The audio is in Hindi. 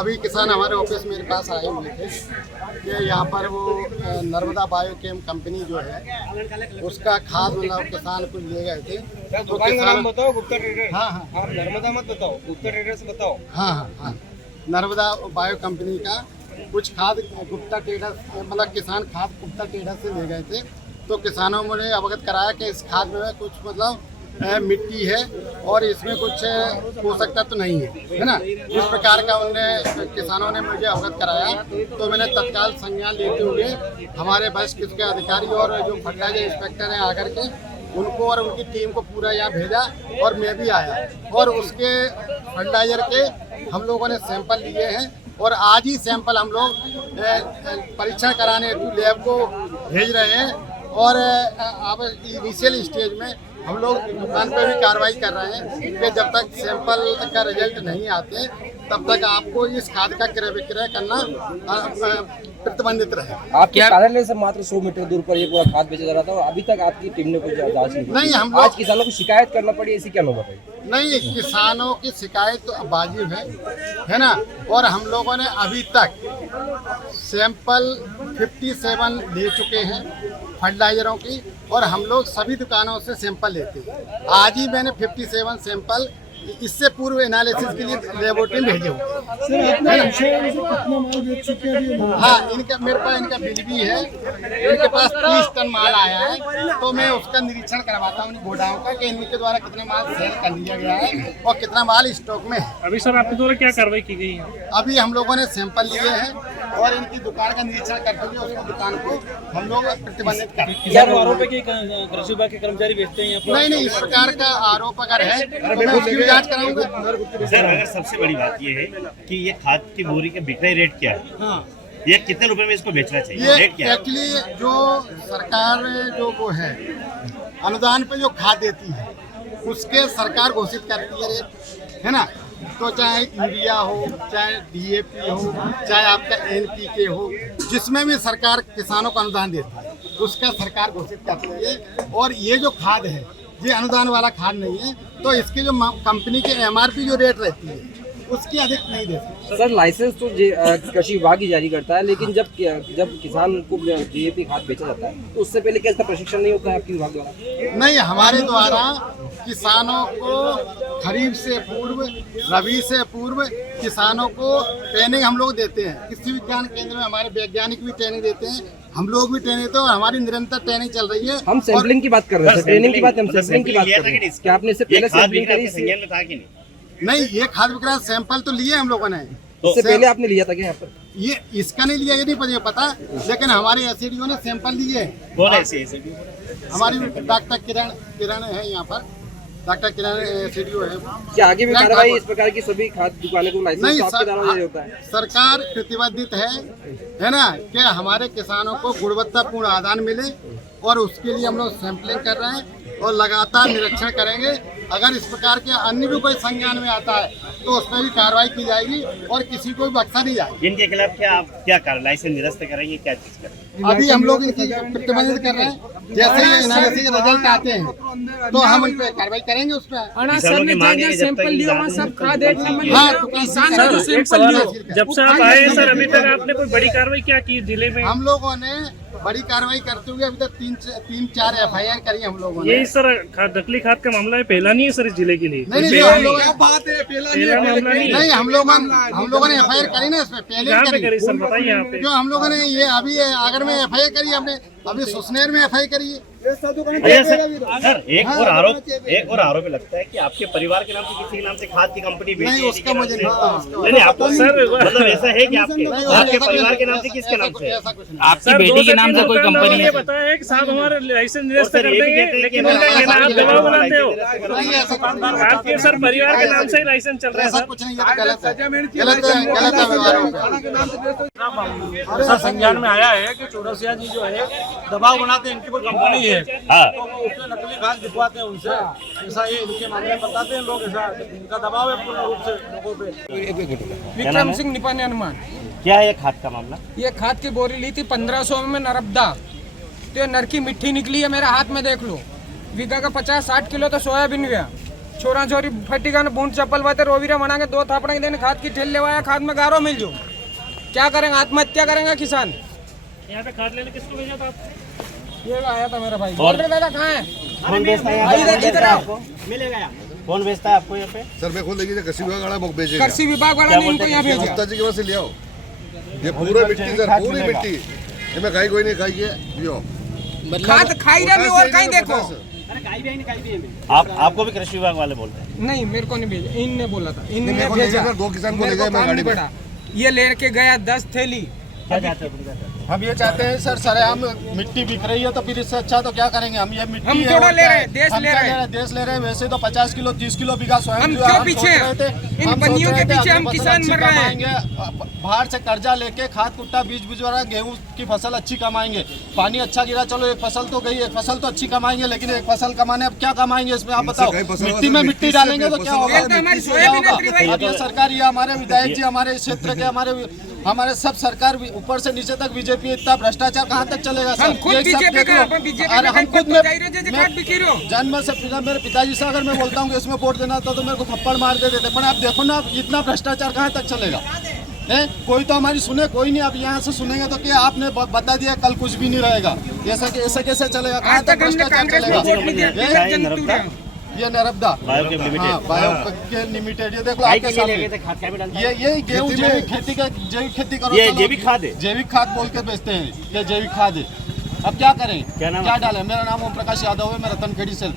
अभी किसान हमारे ऑफिस मेरे पास आए हुए थे कि यहाँ पर वो नर्मदा बायोकेम कंपनी जो है उसका खाद मतलब किसान कुछ ले गए थे। तो किसान बताओ, गुप्ता ट्रेडर्स। हाँ हाँ आप नर्मदा मत बताओ, गुप्ता ट्रेडर्स बताओ। हाँ हाँ हाँ नर्मदा बायो कंपनी का कुछ खाद गुप्ता ट्रेडर्स मतलब किसान खाद गुप्ता ट्रेडर्स से ले गए थे। तो किसानों ने अवगत कराया कि इस खाद में कुछ मतलब मिट्टी है और इसमें कुछ पोषक तत्व नहीं है ना। इस प्रकार का उन्होंने किसानों ने मुझे अवगत कराया। तो मैंने तत्काल संज्ञान लेते हुए हमारे वरिष्ठ के अधिकारी और जो फर्टिलाइजर इंस्पेक्टर हैं आकर के उनको और उनकी टीम को पूरा यहाँ भेजा और मैं भी आया और उसके फर्टिलाइजर के हम लोगों ने सैंपल लिए हैं और आज ही सैंपल हम लोग परीक्षण कराने हेतु लैब को भेज रहे हैं। और अब इनिशियल स्टेज में हम लोग दुकान पर भी कार्रवाई कर रहे हैं कि जब तक सैंपल का रिजल्ट नहीं आते तब तक आपको इस खाद का क्रय विक्रय करना प्रतिबंधित रहे। आपके कार्यालय से मात्र 100 मीटर दूर पर एक खाद बेचा जा रहा था और अभी तक आपकी टीम ने कोई जांच नहीं। हम आज किसानों को शिकायत करना पड़ी, ऐसी क्या नौबत है? नहीं, किसानों की शिकायत तो वाजिब है ना। और हम लोगों ने अभी तक सैंपल 57 ले चुके हैं फर्टिलाइजरों की और हम लोग सभी दुकानों से सैंपल लेते हैं। आज ही मैंने 57 सैंपल इससे पूर्व एनालिसिस के लिए लेबोरेटरी में भेजे हुए। हाँ, इनका मेरे पास इनका बिल भी है। इनके पास 30 टन माल आया है तो मैं उसका निरीक्षण करवाता हूँ गोडाउन का कि इनके द्वारा कितना माल सेल कर लिया गया है और कितना माल स्टॉक में है। अभी सर आपके द्वारा क्या कार्रवाई की गई है? अभी हम लोगों ने सैंपल लिए हैं और इनकी दुकान का निरीक्षण करते हुए उसकी दुकान को हम लोग प्रतिबंधित कर आरोप है कि कृषि विभाग के कर्मचारी बेचते हैं यहाँ नहीं, इस प्रकार का आरोप अगर है तो मैं उसकी भी जांच कराऊंगा। सर, अगर सबसे बड़ी बात ये है कि ये खाद की बोरी का बिक्री रेट क्या है? हाँ, ये कितने रुपए में इसको बेचना चाहिए? ये रेट क्या है? एक्चुअली जो सरकार जो वो है अनुदान पे जो खाद देती है उसके सरकार घोषित करती है रेट, है ना। तो चाहे यूरिया हो, चाहे DAP हो, चाहे आपका NPK हो, जिसमें भी सरकार किसानों को अनुदान देती है उसका सरकार घोषित करती है। और ये जो खाद है ये अनुदान वाला खाद नहीं है तो इसकी जो कंपनी के MRP जो रेट रहती है उसकी अधिक नहीं देती। सर, लाइसेंस तो कृषि विभाग ही जारी करता है, लेकिन जब किसान को DAP खाद बेचा जाता है तो उससे पहले क्या इसका प्रशिक्षण नहीं होता है आपके विभाग द्वारा? नहीं, हमारे द्वारा किसानों को खरीफ से पूर्व, रबी से पूर्व किसानों को ट्रेनिंग हम लोग देते हैं। कृषि विज्ञान केंद्र में हमारे वैज्ञानिक भी ट्रेनिंग देते हैं, हम लोग भी ट्रेनिंग देते हैं और हमारी निरंतर ट्रेनिंग चल रही है। हम सैंपलिंग की बात कर रहे हैं, ट्रेनिंग की बात, हम सैंपलिंग की बात कर रहे हैं। क्या आपने इससे पहले सैंपलिंग करी? नहीं, ये खाद विक्रय सैंपल तो लिए हम लोगों ने। इससे पहले आपने लिया था क्या यहाँ पर? ये इसका नहीं लिया, ये नहीं पता, लेकिन हमारे SDO ने सैंपल लिए। कौन है ऐसे? हमारी डॉक्टर किरण है यहाँ पर, डॉक्टर किरण SDO है। क्या आगे भी कार्रवाई इस प्रकार की सभी खाद दुकानों को लाइसेंस नहीं, आपके द्वारा जारी होता है? सरकार प्रतिबद्धित है ना कि हमारे किसानों को गुणवत्तापूर्ण आदान मिले और उसके लिए हम लोग सैंपलिंग कर रहे हैं और लगातार निरीक्षण करेंगे। अगर इस प्रकार के अन्य भी कोई संज्ञान में आता है तो उसमें भी कार्रवाई की जाएगी और किसी को भी बख्शा नहीं जाएगी। इनके खिलाफ क्या कर लाइसेंस निरस्त करेंगे, क्या चीज करेंगे? अभी हम लोग इनकी प्रतिबंधित कर रहे हैं। जैसे ही एनालिसिस के रिजल्ट आते हैं तो हम उन पर कार्रवाई करेंगे। उस पर जब से आप आए सर अभी तक आपने कोई बड़ी कार्रवाई क्या की जिले में? हम लोगों ने बड़ी कार्रवाई करते हुए अभी तक 3-4 FIR करी हम लोगों ने। ये सर नकली खाद का मामला है, पहला नहीं है सर इस जिले के लिए? नहीं, पहला मामला नहीं, हम लोगों ने FIR करी ना इसमें पहले करी सर, बताइए यहाँ पे। जो हम लोगों ने ये अभी आगर में FIR करी, हमने अभी सुसनेर में FIR करी है। सर, एक और आरोप लगता है कि आपके परिवार के नाम से किसी के नाम से खाद की कंपनी बेची है। नहीं, उसका मुझे नहीं, आपको सर मतलब ऐसा है कि आपके परिवार के नाम से किसके नाम से? ऐसा कुछ नहीं। आपकी बेटी के नाम से कोई कंपनी है? बताया है कि साहब हमारे लाइसेंस निरस्त कर देंगे, लेकिन आप दबाव बनाते हो। नहीं, ऐसा कुछ नहीं। आपके सर परिवार के नाम से ही लाइसेंस चल रहा है ऐसा सर। कुछ नहीं, ये तो गलत है। सर, संज्ञान में आया है कि चौरसिया जी जो है दबाव बनाते हैं, इनकी कोई कंपनी है तो उसमें नकली खाद दिखवाते हैं उनसे। ऐसा ये इनके मामले में बताते हैं लोग, ऐसा इनका दबाव है पूर्ण रूप से लोगों पे। विक्रम सिंह निपानी अनुमान। क्या है ये खाद का मामला? ये खाद की बोरी ली थी 1500 में नर्मदा, तो ये नर की मिट्टी निकली है, मेरे हाथ में देख लो। बीघा का 50-60 किलो तो सोयाबीन गया। छोरा छोरी फटी का बूंद चप्पल बाते रोवीरा बना के 2 थापड़ा के देने खाद की ठेल लेवाया खाद में गारो मिल जो क्या करेंगे आत्महत्या करेंगे किसान। यहाँ पे खाद लेने किसको भेजा था आप? ये आया था मेरा भाई। बोल रहे दादा कहाँ है? कौन बेचता है भाई इधर आओ। कौन बेचता है आपको यहाँ पे? सर मैं खुद लेकिन कृषि विभाग वाला बुक भेजेगा। कृषि विभाग वाला ने इनको यहाँ भेजा। गुप्ता जी के पास से ले आओ। ये पूरा मिट्टी सर, पूरी मिट्टी। ये मैं खाई कोई नहीं खाई है लियो। खाद खाई रहे और कहीं देखो। आपको भी कृषि विभाग वाले बोलते हैं? नहीं मेरे को नहीं भेजा, इनने बोला था, इनने मेरे को भेजा। लेकर 2 किसान को मेरे ले गए मैं काम गाड़ी नहीं में। पड़ा। ये लेके गया 10 थैली। क्या चाहते हो तुम? क्या चाहते हो? हम ये चाहते हैं सर सरेआम मिट्टी बिक रही है तो फिर इससे अच्छा तो क्या करेंगे हम। ये मिट्टी हम है थोड़ा और ले क्या रहे है? हैं, देश हम ले क्या रहे हैं। देश ले रहे हैं। वैसे तो 50 किलो 30 किलो बीघा स्वयं हम जो है, क्यों हम पीछे सोच हैं? रहे थे, इन हम सोच बनियों रहे के थे पीछे अगली हम फसल किसान अच्छी मर रहे हैं। कमाएंगे। बाहर से कर्जा लेके खाद कुट्टा बीज बिजवारा गेहूं की फसल अच्छी कमाएंगे। पानी अच्छा गिरा चलो एक फसल तो गई, एक फसल तो अच्छी कमाएंगे, लेकिन एक फसल कमाने अब क्या कमाएंगे इसमें आप बताओ। कई फसल मिट्टी में मिट्टी डालेंगे तो क्या होगा? एक तो हमारी क्या सोयाबीन होगा? उतरी भाई। अब ये सरकार ये हमारे विधायक जी हमारे इस क्षेत्र के हमारे सब सरकार ऊपर से नीचे तक बीजेपी इतना भ्रष्टाचार कहाँ तक चलेगा सर? हम खुद ये सब बीजेपी देख का लो। अपन बीजेपी अरे हम खुद में खाद बिकी रहो। जन्म से पिता मेरे पिताजी से अगर मैं बोलता हूँ कि इसमें वोट देना था तो मेरे को थप्पड़ मार दे देते। पर आप देखो ना इतना भ्रष्टाचार कहाँ तक चलेगा है? कोई तो हमारी सुने कोई नहीं। अब यहाँ से सुनेंगे तो क्या आपने बता दिया कल कुछ भी नहीं रहेगा। ऐसे कैसे चलेगा? कहाँ आज तक तक हमने भ्रष्टाचार कांग्रेस को चलेगा? वोट नहीं दिया, ये जनतू नर्मदा? रहे। ये नर्मदा बायोकेम लिमिटेड। हाँ बायोकेम लिमिटेड। ये देख लो गाय आपके के लिए ले सामने। गए थे, खाद क्या में डालते हैं? ये गेहूँ जैविक खेती का जैविक खेती करो। ये चलो। जैविक खाद है? जैविक खाद बोल के बेचते हैं। ये जैविक खाद है। अब क्या करें? क्या नाम क्या डालें? मेरा नाम ओम प्रकाश यादव है। मैं रतनखेड़ी से